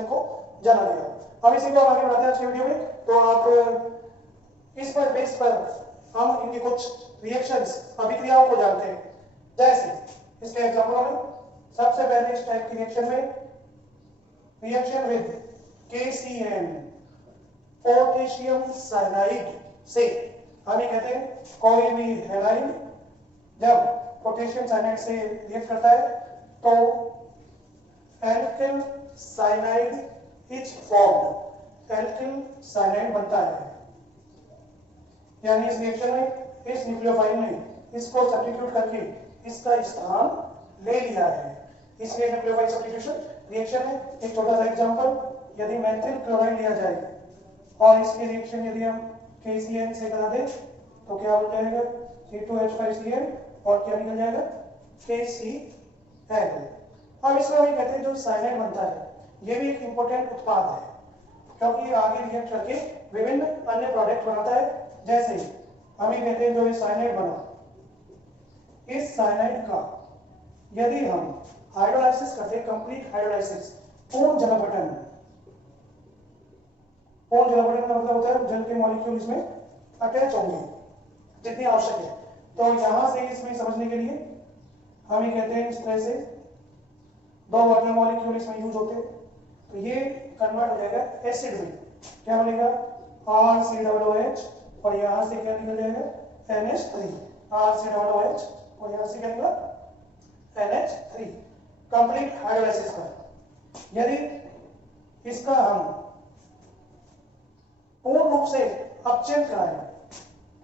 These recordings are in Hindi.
को जाना गया। अब इसी को आगे बढ़ाते हैं आज की वीडियो में। तो आप इस पर बेस पर हम इनके कुछ रिएक्शंस अभिक्रियाओं को जानते हैं। जैसे इसके एग्जांपल में सबसे पहले इस टाइप की रिएक्शन में reaction with KCN potassium cyanide से हम ये कहते हैं कोई भी हैलाइड जब पोटेशियम साइनाइड से रिएक्ट करता है तो alkyl cyanide is formed, alkyl cyanide बनता है। यानी इस रिएक्शन में इस न्यूक्लियोफाइल ने इसको सब्स्टिट्यूट करके इसका स्थान ले लिया है, इसलिए न्यूक्लियोफाइल सब्स्टिट्यूशन रिएक्शन है। एक छोटा सा एग्जांपल, यदि मेथिल क्लोराइड लिया जाए और इसकी रिएक्शन यदि हम KCN से करा दें तो क्या हो जाएगा C2H5Cl और क्या निकल जाएगा KCl। अब इसमें हम कहते हैं जो साइनाइड बनता है ये भी एक इंपॉर्टेंट उत्पाद है क्योंकि ये आगे रिएक्ट करके विभिन्न अन्य प्रोडक्ट बनाता है। जैसे हम ये कहते हैं जो ये साइनाइड बना, इस साइनाइड का यदि हम हाइड्रोलाइसिस करते हैं, कंप्लीट हाइड्रोलाइसिस, पूर्ण जलापटन, पूर्ण जलापटन का मतलब होता है जल के मॉलिक्यूल इसमें अटैच होंगे जितनी आवश्यक है। तो यहां से इसमें समझने के लिए हम ये कहते हैं इस तरह से दो वाटर मॉलिक्यूल इसमें यूज होते हैं तो ये कन्वर्ट हो जाएगा एसिड में, क्या बनेगा RCOOH और यहां से क्या निकल जाएगा NH3, RCOOH और यहां से क्या निकला NH3। कंप्लीट हाइड्रोलाइसिस पर यदि इसका हम पूर्ण रूप से अपचयन कराएं,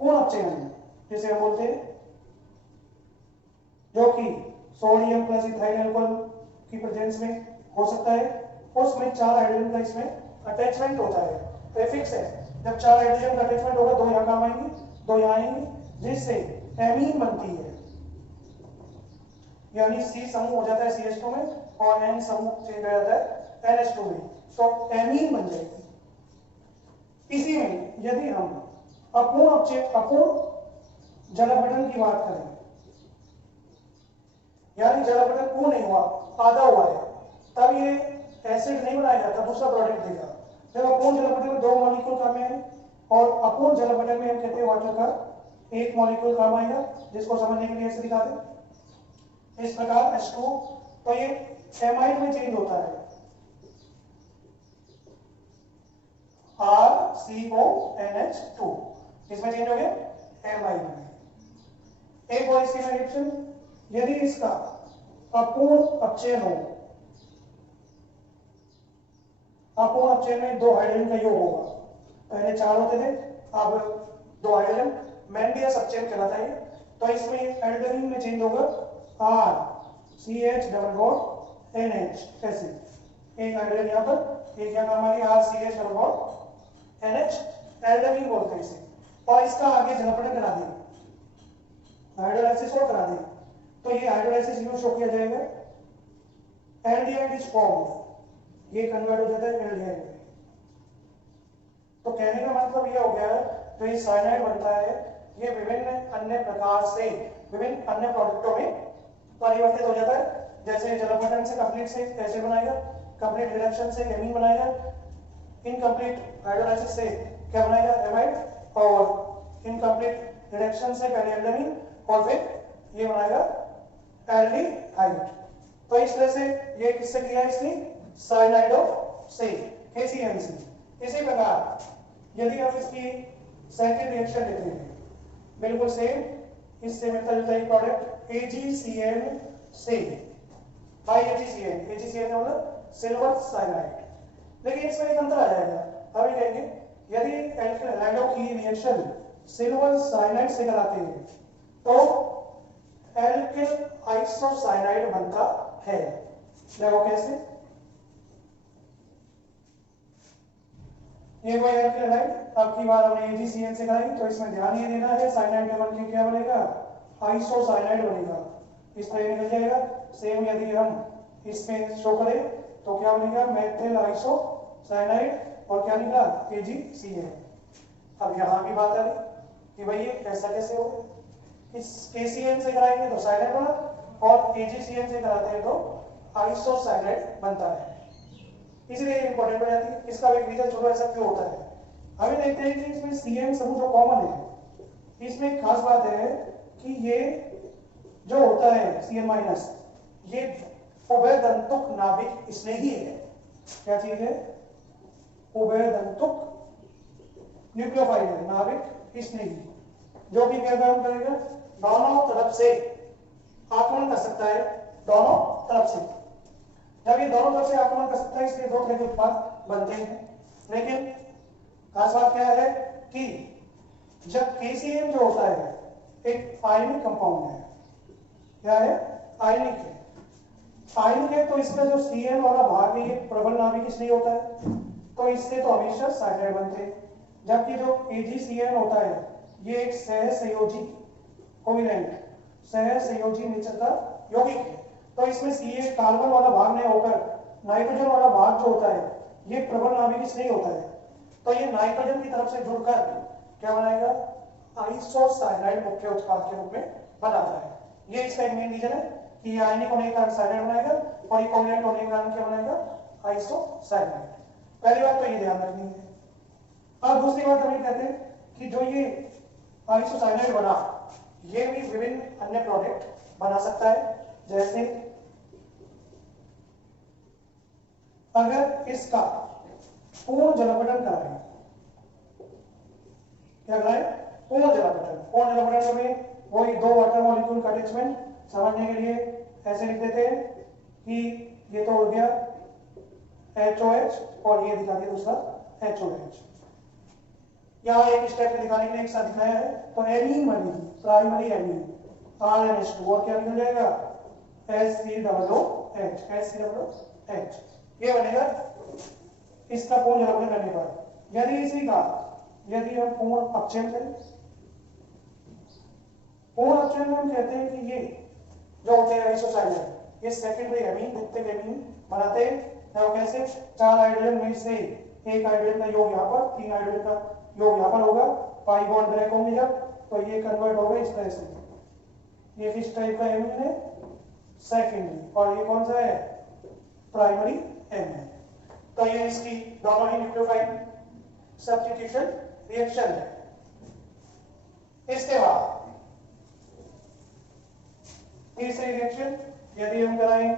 पूर्ण अपचयन जिसे हम बोलते हैं, जो कि सोडियम प्लस इथाइल अल्कोहल की प्रेजेंस में हो सकता है, उसमें 4 हाइड्रोजन का इसमें अटैचमेंट होता है, प्रीफिक्स है। जब 4 हाइड्रोजन का अटैचमेंट होगा, 2 यहाँ काम आएंगे, 2 यहाँ आएंगे, जिससे एमीन बनती है, यानी C समूह हो जाता है CH2 में और N समूह चेंज हो जाता है NH2 में, तो एमीन बन जाएगी। इसी में यदि हम अपूर्ण जलापटन की बात करें, यानी जलापटन पूर्ण नहीं हुआ, आधा हुआ है, तब ये एसिड नहीं बनाया जाता, दूसरा प्रोडक्ट देगा। जब अपूर्ण जलापटन में 2 मॉलिक्यूल काम में है और अपूर्ण जलापटन में हम कहते हैं वाटर का 1 मॉलिक्यूल काम आएगा, जिसको समझने के लिए ऐसे दिखा दें इस प्रकार H2, तो ये एमाइड में चेंज होता है RCONH2, इसमें चेंज हो गया एमाइड में। एक और इसी में रिएक्शन, यदि इसका अपूर्ण अपचयन हो, अपूर्ण अपचयन में 2 हाइड्रोजन का योग होगा, पहले 4 होते थे, अब 2 हाइड्रोजन, मैंडियस अपचयन कहलाता है। तो इसमें एल्डेनिन में चेंज होगा RCH डबल बॉन्ड NH, ऐसे एक हाइड्रोजन यहाँ पर, एक यहाँ हमारी RCH डबल बॉन्ड NH, एल्डेनिन बोलते हैं इसे। और इसका आगे जलापटन करा दें, हाइड्रोलाइसिस और करा दें, तो ये हाइड्रोलाइसिस यूज शो किया जाएगा, एल्डिहाइड इज फॉर्म्ड, ये कन्वर्ट हो जाता है एल्डिहाइड में। तो कहने का मतलब ये हो गया जो ये साइनाइड बनता है ये विभिन्न अन्य प्रकार से विभिन्न अन्य प्रोडक्टों में परिवर्तित हो जाता है। जैसे जलापटन से कंप्लीट से एसिड बनाएगा, कंप्लीट रिडक्शन से एमीन बनाएगा, इनकम्प्लीट हाइड्रोलाइसिस से क्या बनाएगा एमाइड, और इनकम्प्लीट रिडक्शन से पहले एल्डेनिन और फिर ये बनाएगा एल्डिहाइड। तो इस तरह से ये किससे किया है इसने साइनाइडो से, KCN से। इसी प्रकार यदि हम इसकी सेकंड रिएक्शन लेते हैं, बिल्कुल सेम, इससे मिलता जुलता एक प्रोडक्ट AgCN से, AgCN, AgCN मतलब सिल्वर साइनाइड। लेकिन इसमें एक अंतर आ जाएगा, हम ये कहेंगे यदि एल्किल हैलाइडों की रिएक्शन सिल्वर साइनाइड से कराते हैं तो एल्किल आइसोसाइनाइड बनता है। देखो कैसे, ये कोई एल्किल हैलाइड, अब की बार हमने AgCN से कराई, तो इसमें ध्यान ये देना है साइनाइड में बनके क्या बनेगा आइसोसाइनाइड बनेगा, इस तरह निकल जाएगा। सेम यदि हम इसमें शो करें तो क्या बनेगा मेथिल आइसोसाइनाइड और क्या निकला AgCN। अब यहाँ की बात आ रही कि भाई ये ऐसा कैसे हो, इस KCN से कराएंगे तो साइनाइड बना और AgCN से कराते हैं तो आइसोसाइनाइड बनता है। इसलिए इंपॉर्टेंट हो जाती है। इसका एक रीजन छोड़ो ऐसा क्यों होता है। अभी देखते हैं कि इसमें CN समूह जो कॉमन है, इसमें एक खास बात है कि ये जो होता है CN माइनस, ये उभयदंतुक नाभिक स्नेही है। क्या चीज है? उभयदंतुक न्यूक्लियोफाइल है, नाभिक स्नेही, जो भी क्या काम करेगा, दोनों तरफ से आक्रमण कर सकता है, दोनों तरफ से। जब ये दोनों तरफ से आक्रमण कर सकता है, इसलिए दो तरह के उत्पाद बनते हैं। लेकिन खास बात क्या है कि जब KCN जो होता है एक आयनिक कंपाउंड है, क्या है? आयनिक है। आयनिक है तो इसका जो CN वाला भाग है ये प्रबल नाभिक इसलिए होता है, तो इससे तो हमेशा साइनाइड बनते हैं। जबकि जो AgCN होता है ये एक सहसंयोजी कोवेलेंट सहसंयोजी नेचर का यौगिक है, तो इसमें CN कार्बन वाला भाग नहीं होकर नाइट्रोजन वाला भाग जो होता है ये प्रबल नाभिक इसलिए होता है, तो ये नाइट्रोजन की तरफ से जुड़कर क्या बनाएगा? आइसोसाइनाइड मुख्य उत्पाद के रूप में बनाता है। ये इसका एक मेन रीजन है कि ये आयनिक होने के कारण साइनाइड बनाएगा और ये कोवेलेंट होने के कारण क्या बनाएगा? आइसोसाइनाइड। पहली बात तो ये ध्यान रखनी है। अब दूसरी बात हम ये कहते हैं कि जो ये आइसोसाइनाइड बना, ये भी विभिन्न अन्य प्रोडक्ट बना सकता है। जैसे अगर इसका पूर्ण जलापटन कराएं, क्या कराएं? पूर्ण जलापटन। पूर्ण जलापटन में वही दो वाटर मॉलिक्यूल का अटैचमेंट समझने के लिए ऐसे लिख देते हैं कि ये तो हो गया HOH और ये दिखा दिया दूसरा HOH। यहाँ एक स्टेप में दिखाने के लिए एक साथ दिखाया है, तो एमीन बनेगी, प्राइमरी एमीन RNH2 और क्या निकल जाएगा? HCOOH। HCOOH ये बनेगा इसका पूर्ण जलापटन करने पर। यदि इसी का यदि हम पूर्ण अपचयन करें, पूर्ण अपचयन में हम कहते हैं कि ये जो होते हैं आइसोसाइनाइड ये सेकेंडरी एमीन द्वितीयक एमीन बनाते हैं। तो कैसे? 4 हाइड्रोजन में से एक हाइड्रोजन का योग यहाँ पर, 3 हाइड्रोजन का योग यहाँ पर होगा, पाई बॉन्ड ब्रेक होंगे जब, तो ये कन्वर्ट होगा इस तरह से। ये किस टाइप का एमीन है? सेकेंडरी। और ये कौन सा है? Primary amine. तो ये इसकी दोनों ही न्यूक्लियोफाइल सब्स्टिट्यूशन रिएक्शन है। इसके बाद तीसरी रिएक्शन यदि हम कराएं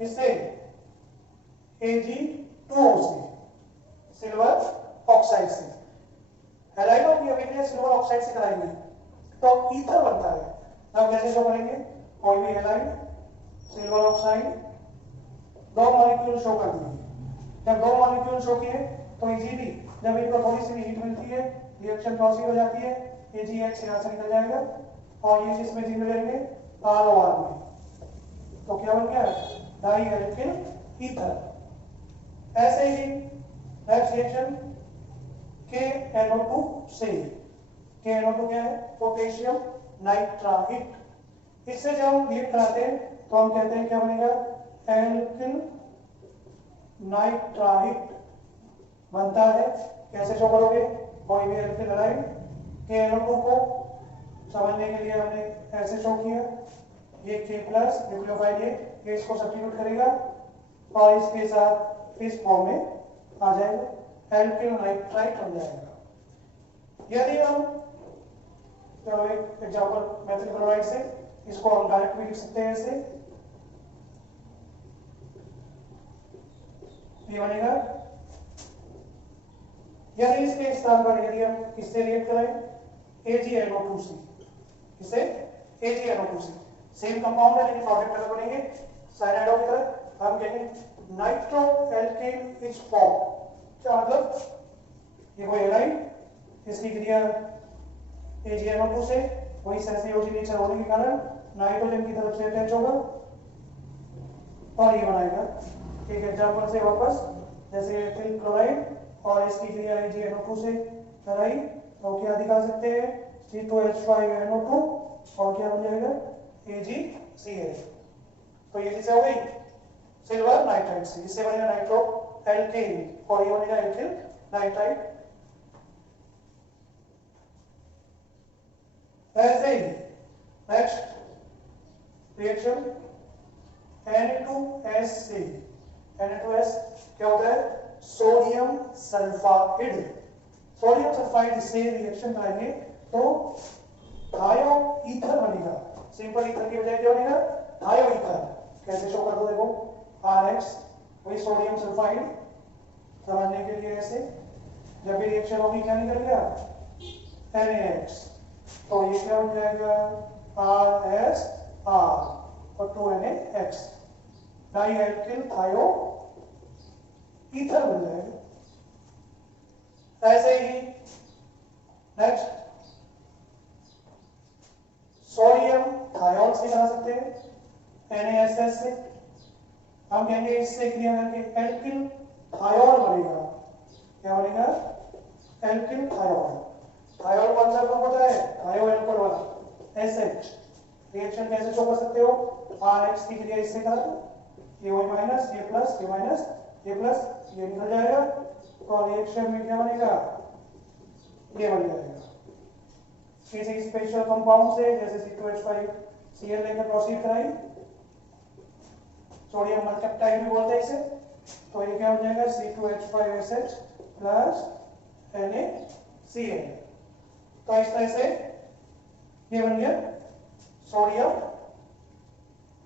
इससे Ag2O से, सिल्वर ऑक्साइड से, हैलाइड की अभिक्रिया सिल्वर ऑक्साइड से कराएंगे तो ईथर बनता है। अब कैसे शो करेंगे? कोई भी हैलाइड सिल्वर ऑक्साइड दो मॉलिक्यूल शो कर दिए। जब दो मॉलिक्यूल शो किए तो इजीली जब इनको थोड़ी सी हीट मिलती है रिएक्शन पॉसिबल हो जाती है, AgH यहाँ से निकल जाएगा और ये जिसमें जिंक जाएंगे ROR में, तो क्या बन गया? Di alkyl ether. ऐसे ही नेक्स्ट रिएक्शन KNO2 से, KNO2 क्या है? Potassium nitrite. इससे जब हम रिएक्ट कराते हैं तो हम कहते हैं क्या बनेगा? एल्किल नाइट्राइट बनता है। कैसे शो करोगे? कोई भी एल्किल हैलाइड KNO2 को समझने के लिए हमने ऐसे शो किया, ये K प्लस न्यूक्लियोफाइल ये इसको सब्स्टिट्यूट करेगा और इसके साथ इस फॉर्म में आ जाएगा, एल्किल नाइट्राइट बन जाएगा। यदि हम चलो एक एग्जांपल मेथिल क्लोराइड से, इसको हम डायरेक्ट भी लिख सकते हैं ऐसे, ये बनेगा। यदि इसके स्थान पर यदि हम इससे रिएक्ट करें AgNO2 से, इसे AgNO2 से, सेम कंपाउंड है लेकिन प्रोडक्ट अलग बनेंगे साइनाइडों की तरह। हम कहेंगे नाइट्रो एल्केन इज फॉर्म। क्या मतलब? ये कोई हैलाइड, इसकी क्रिया AgNO2 से वही सहसंयोजी नेचर होने के कारण नाइट्रोजन की तरफ से अटैच होगा और ये बनाएगा। एक एग्जांपल से वापस, जैसे एथिल क्लोराइड और इसकी क्रिया AgNO2 से कराई तो क्या दिखा सकते हैं? C2H5NO2 और क्या बन जाएगा? AgCl। तो ये चीजें हो गई सिल्वर नाइट्राइट से, इससे बनेगा नाइट्रो एल्केन और ये बनेगा एल्किल नाइट्राइट। ऐसे ही नेक्स्ट रिएक्शन Na2S से Na2S क्या होता है? Sodium sulphide. सोडियम सल्फाइड से रिएक्शन कराएंगे तो थायो ईथर बनेगा। सिंपल ईथर की बजाय क्या बनेगा? थायो ईथर। कैसे शो कर दो? देखो RX वही सोडियम सल्फाइड समझने के लिए ऐसे जब भी रिएक्शन होगी क्या निकल गया? NaX। तो ये क्या बन जाएगा? RSR और 2NaX डाई एल्किल थायो ईथर बन जाएगा। ऐसे ही नेक्स्ट सोडियम थायोल से बना सकते हैं NaSS से। हम कहेंगे इससे क्रिया करके एल्किल थायोल बनेगा। क्या बनेगा? Alkyl thiol. थायोल कौन सा ग्रुप होता है? थायो एल्कोहल वाला SH। रिएक्शन कैसे शो कर सकते हो? RX की क्रिया इससे करा ये वही माइनस ये प्लस ये माइनस ये प्लस ये निकल जाएगा और रिएक्शन में क्या बनेगा? ये बन जाएगा। किसी स्पेशल कंपाउंड से जैसे C2H5Cl लेकर प्रोसीड कराई, सोडियम मर्केप्टाइड भी बोलते हैं इसे। तो ये क्या हो जाएगा? C2H5SH plus NaCl। तो इस तरह से ये बन गया सोडियम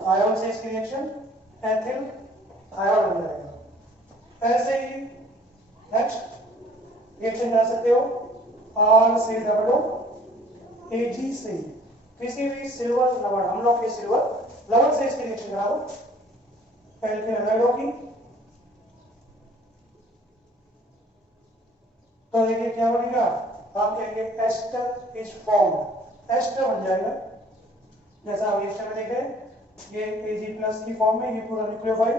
थायोल से इसकी रिएक्शन एथिल थायोल बन जाएगा। ऐसे ही नेक्स्ट रिएक्शन कर सकते हो R से Ag से किसी भी सिल्वर लवण, हम लोग के सिल्वर लवण से इसकी रिएक्शन कराओ एल्किल हैलाइड होगी। तो देखिए क्या बनेगा? आप कहेंगे एस्टर इज फॉर्म्ड। एस्टर बन जाएगा जैसा आप रिएक्शन में देख रहे हैं। ये Ag प्लस की फॉर्म में ये पूरा न्यूक्लियोफाइल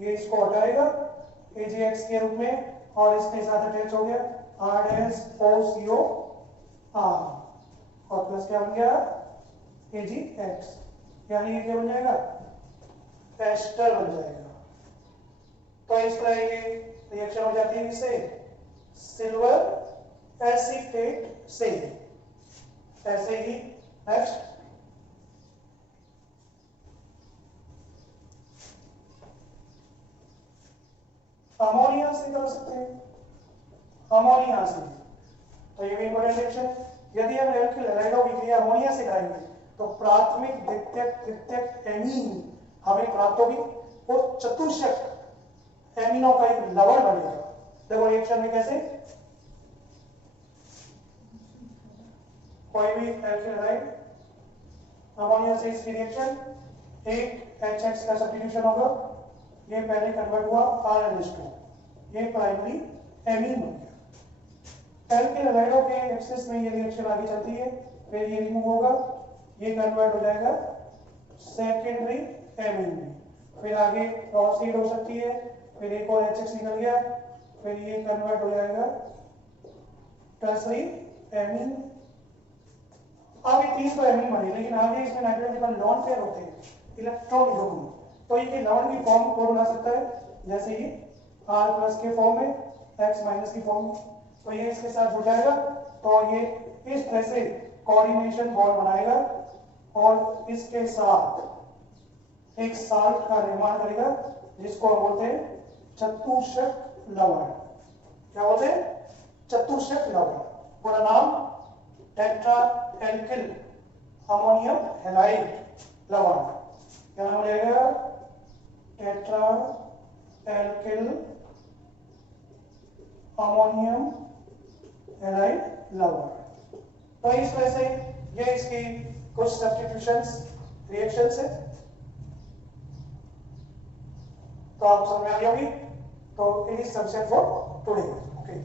ये इसको हटाएगा AgX के रूप में और इसके साथ अटैच हो गया R-OCO और प्लस क्या बन गया? AgX। यानी ये क्या बन जाएगा? एस्टर बन जाएगा। तो इस तरह ये रिएक्शन हो जाती है किससे? सिल्वर एसीटेट से। ऐसे ही नेक्स्ट अमोनिया से कर सकते हैं। अमोनिया से तो ये भी इंपॉर्टेंट रिएक्शन। यदि हम एल्किल हैलाइडों की क्रिया अमोनिया से कराएंगे तो प्राथमिक द्वितीयक तृतीयक एमीन हमें प्राप्त होगी। वो चतुष्क एमीनों का एक लवण बनेगा। देखो रिएक्शन में कैसे? कोई भी एल्किल हैलाइड अमोनिया से इसकी रिएक्शन एक HX का सब्स्टिट्यूशन होगा। ये पहले कन्वर्ट हुआ RNH2, ये प्राइमरी एमीन बन गया। एल्किल हैलाइडों के एक्सेस में ये रिएक्शन आगे चलती है, फिर ये रिमूव होगा, ये कन्वर्ट हो जाएगा सेकेंडरी एमीन में, फिर आगे प्रोसीड हो सकती है, फिर एक और HX निकल गया, फिर ये कन्वर्ट हो जाएगा टर्सरी एमीन। अब ये 3 तो एमीन बने, लेकिन आगे इसमें नाइट्रोजन पर लॉन पेयर होते हैं इलेक्ट्रॉन युग्म। तो ये लवण की फॉर्म को बना सकता है जैसे ये R+ के फॉर्म में X- की फॉर्म में। तो ये इसके साथ जुड़ जाएगा तो ये इस तरह से कोऑर्डिनेशन बॉन्ड बनाएगा और इसके साथ एक साल्ट का निर्माण करेगा जिसको हम बोलते हैं चतुष्क लवण। क्या बोलते हैं? चतुष्क लवण। पूरा नाम टेट्रा एल्किल अमोनियम हैलाइड लवण। क्या नाम हो जाएगा? टेट्रा एल्किल अमोनियम हैलाइड लवण। तो इस तरह से ये इसकी कुछ सब्स्टिट्यूशंस रिएक्शंस है। तो आप समझ में आ गई होगी। तो it is subject for today. Okay.